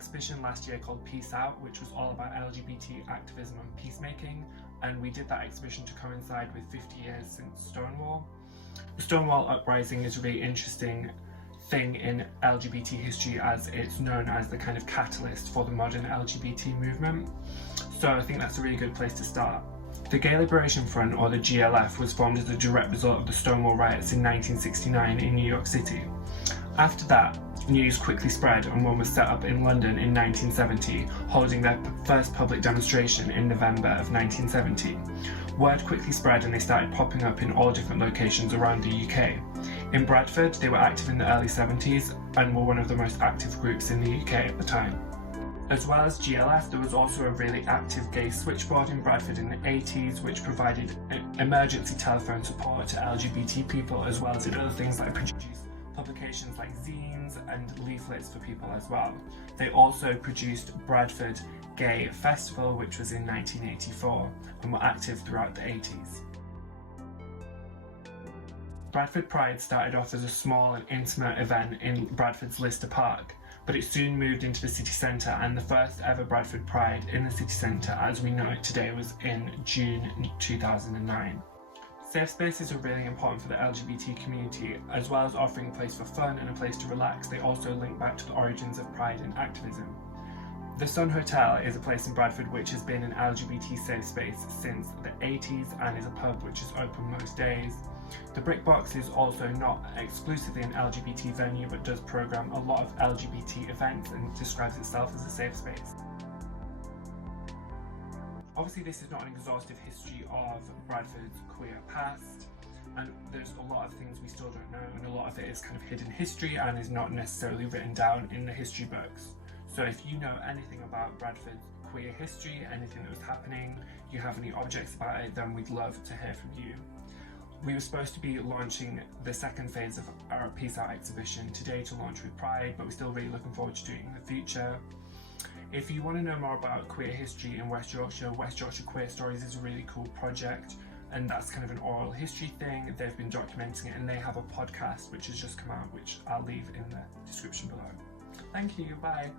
exhibition last year called Peace Out, which was all about LGBT activism and peacemaking, and we did that exhibition to coincide with 50 years since Stonewall. The Stonewall Uprising is a really interesting thing in LGBT history, as it's known as the kind of catalyst for the modern LGBT movement. So I think that's a really good place to start. The Gay Liberation Front, or the GLF, was formed as a direct result of the Stonewall riots in 1969 in New York City. After that, news quickly spread and one was set up in London in 1970, holding their first public demonstration in November of 1970. Word quickly spread and they started popping up in all different locations around the UK. In Bradford, they were active in the early 70s and were one of the most active groups in the UK at the time. As well as GLF, there was also a really active gay switchboard in Bradford in the 80s, which provided emergency telephone support to LGBT people, as well as did other things like produce publications like zines and leaflets for people as well. They also produced Bradford Gay Festival, which was in 1984, and were active throughout the 80s. Bradford Pride started off as a small and intimate event in Bradford's Lister Park, but it soon moved into the city centre, and the first ever Bradford Pride in the city centre as we know it today was in June 2009. Safe spaces are really important for the LGBT community. As well as offering a place for fun and a place to relax, they also link back to the origins of Pride and activism. The Sun Hotel is a place in Bradford which has been an LGBT safe space since the 80s and is a pub which is open most days. The Brick Box is also not exclusively an LGBT venue but does program a lot of LGBT events and describes itself as a safe space. Obviously this is not an exhaustive history of Bradford's queer past, and there's a lot of things we still don't know, and a lot of it is kind of hidden history and is not necessarily written down in the history books. So if you know anything about Bradford's queer history, anything that was happening, you have any objects about it, then we'd love to hear from you. We were supposed to be launching the second phase of our Peace Out exhibition today to launch with Pride, but we're still really looking forward to doing it in the future. If you want to know more about queer history in West Yorkshire Queer Stories is a really cool project, and that's kind of an oral history thing. They've been documenting it and they have a podcast which has just come out, which I'll leave in the description below. Thank you, bye.